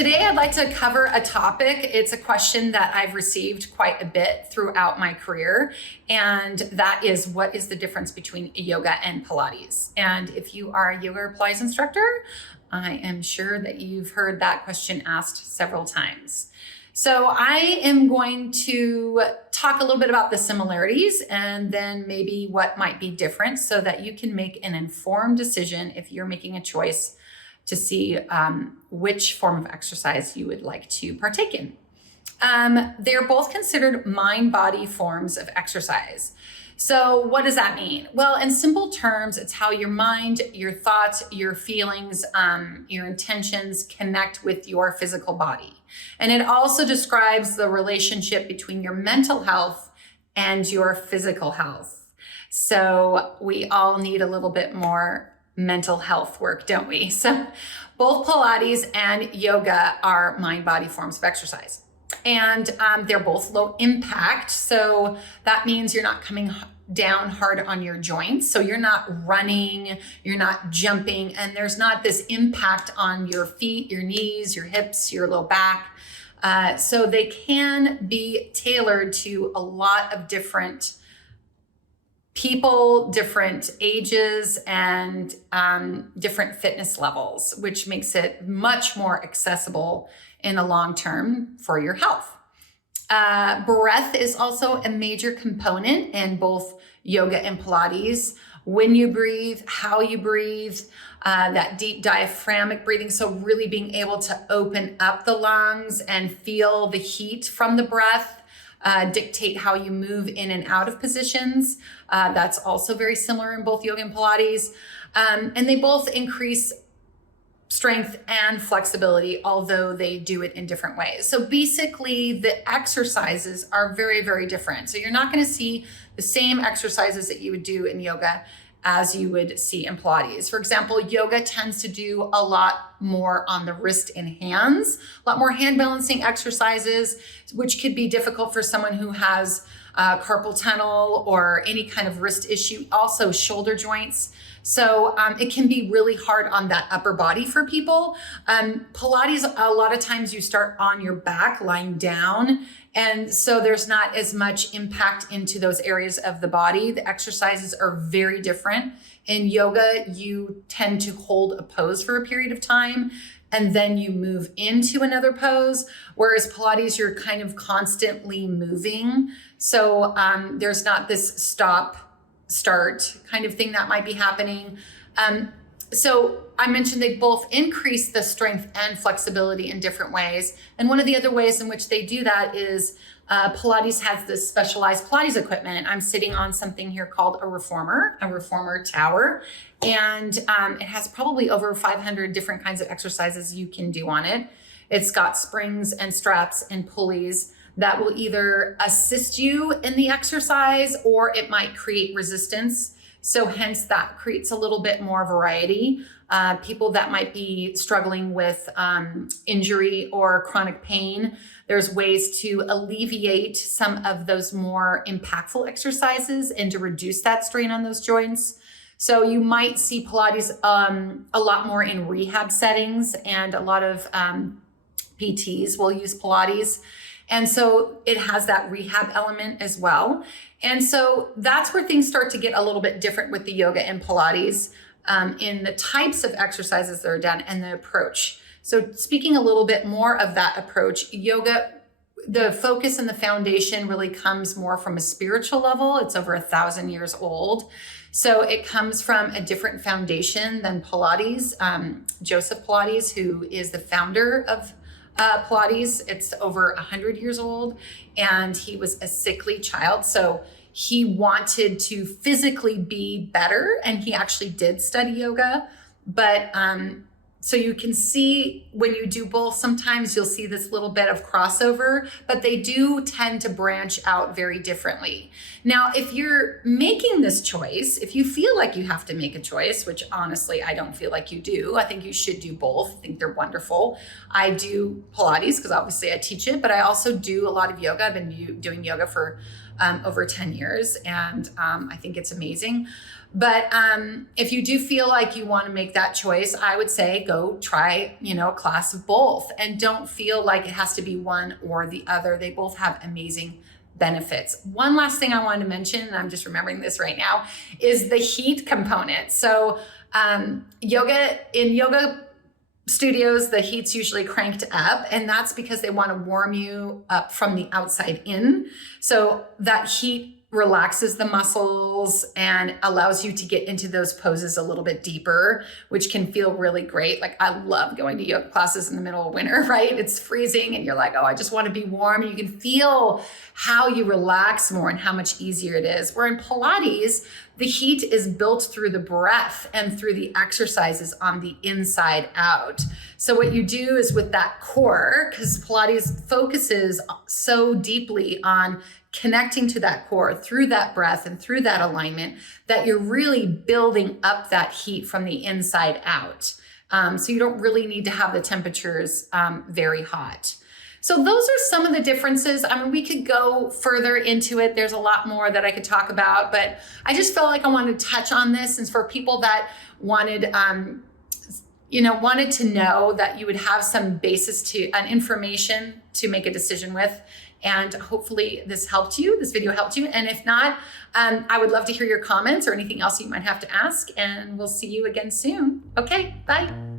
Today I'd like to cover a topic. It's a question that I've received quite a bit throughout my career, and that is, what is the difference between yoga and Pilates? And if you are a yoga or Pilates instructor, I am sure that you've heard that question asked several times. So I am going to talk a little bit about the similarities and then maybe what might be different so that you can make an informed decision if you're making a choice to see which form of exercise you would like to partake in. They're both considered mind-body forms of exercise. So what does that mean? Well, in simple terms, it's how your mind, your thoughts, your feelings, your intentions connect with your physical body. And it also describes the relationship between your mental health and your physical health. So we all need a little bit more mental health work, don't we? So both Pilates and yoga are mind-body forms of exercise. And they're both low impact. So that means you're not coming down hard on your joints. So you're not running, you're not jumping, and there's not this impact on your feet, your knees, your hips, your low back. So they can be tailored to a lot of different people, different ages, and different fitness levels, which makes it much more accessible in the long term for your health. Breath is also a major component in both yoga and Pilates. When you breathe, how you breathe, that deep diaphragmatic breathing. So really being able to open up the lungs and feel the heat from the breath. Dictate how you move in and out of positions. That's also very similar in both yoga and Pilates. And they both increase strength and flexibility, although they do it in different ways. So basically, the exercises are very, very different. So you're not going to see the same exercises that you would do in yoga as you would see in Pilates. For example, yoga tends to do a lot more on the wrist and hands, a lot more hand balancing exercises, which could be difficult for someone who has carpal tunnel or any kind of wrist issue, also shoulder joints. So it can be really hard on that upper body for people. Pilates, a lot of times you start on your back, lying down. And so there's not as much impact into those areas of the body. The exercises are very different. In yoga, you tend to hold a pose for a period of time, and then you move into another pose. Whereas Pilates, you're kind of constantly moving. So there's not this stop, start kind of thing that might be happening. So I mentioned they both increase the strength and flexibility in different ways. And one of the other ways in which they do that is Pilates has this specialized Pilates equipment. I'm sitting on something here called a reformer tower. And it has probably over 500 different kinds of exercises you can do on it. It's got springs and straps and pulleys that will either assist you in the exercise or it might create resistance. So hence that creates a little bit more variety. People that might be struggling with injury or chronic pain, there's ways to alleviate some of those more impactful exercises and to reduce that strain on those joints. So you might see Pilates a lot more in rehab settings, and a lot of PTs will use Pilates. And so it has that rehab element as well. And so that's where things start to get a little bit different with the yoga and Pilates in the types of exercises that are done and the approach. So speaking a little bit more of that approach, yoga, the focus and the foundation really comes more from a spiritual level. It's over 1,000 years old. So it comes from a different foundation than Pilates. Joseph Pilates, who is the founder of Pilates, it's over 100 years old, and he was a sickly child. So he wanted to physically be better, and he actually did study yoga. But so you can see when you do both, sometimes you'll see this little bit of crossover, but they do tend to branch out very differently. Now, if you're making this choice, if you feel like you have to make a choice, which honestly, I don't feel like you do. I think you should do both. I think they're wonderful. I do Pilates because obviously I teach it, but I also do a lot of yoga. I've been doing yoga for over 10 years. And I think it's amazing. But if you do feel like you want to make that choice, I would say go try, a class of both, and don't feel like it has to be one or the other. They both have amazing benefits. One last thing I wanted to mention, and I'm just remembering this right now, is the heat component. So in yoga studios, the heat's usually cranked up, and that's because they want to warm you up from the outside in. So that heat relaxes the muscles and allows you to get into those poses a little bit deeper, which can feel really great. Like, I love going to yoga classes in the middle of winter, right? It's freezing and you're like, oh, I just want to be warm. And you can feel how you relax more and how much easier it is. Where in Pilates, the heat is built through the breath and through the exercises on the inside out. So what you do is with that core, because Pilates focuses so deeply on connecting to that core through that breath and through that alignment, that you're really building up that heat from the inside out. So you don't really need to have the temperatures very hot. So those are some of the differences. I mean, we could go further into it. There's a lot more that I could talk about, but I just felt like I wanted to touch on this. And for people that wanted to know that you would have some basis and information to make a decision with. And hopefully this video helped you. And if not, I would love to hear your comments or anything else you might have to ask. And we'll see you again soon. Okay, bye.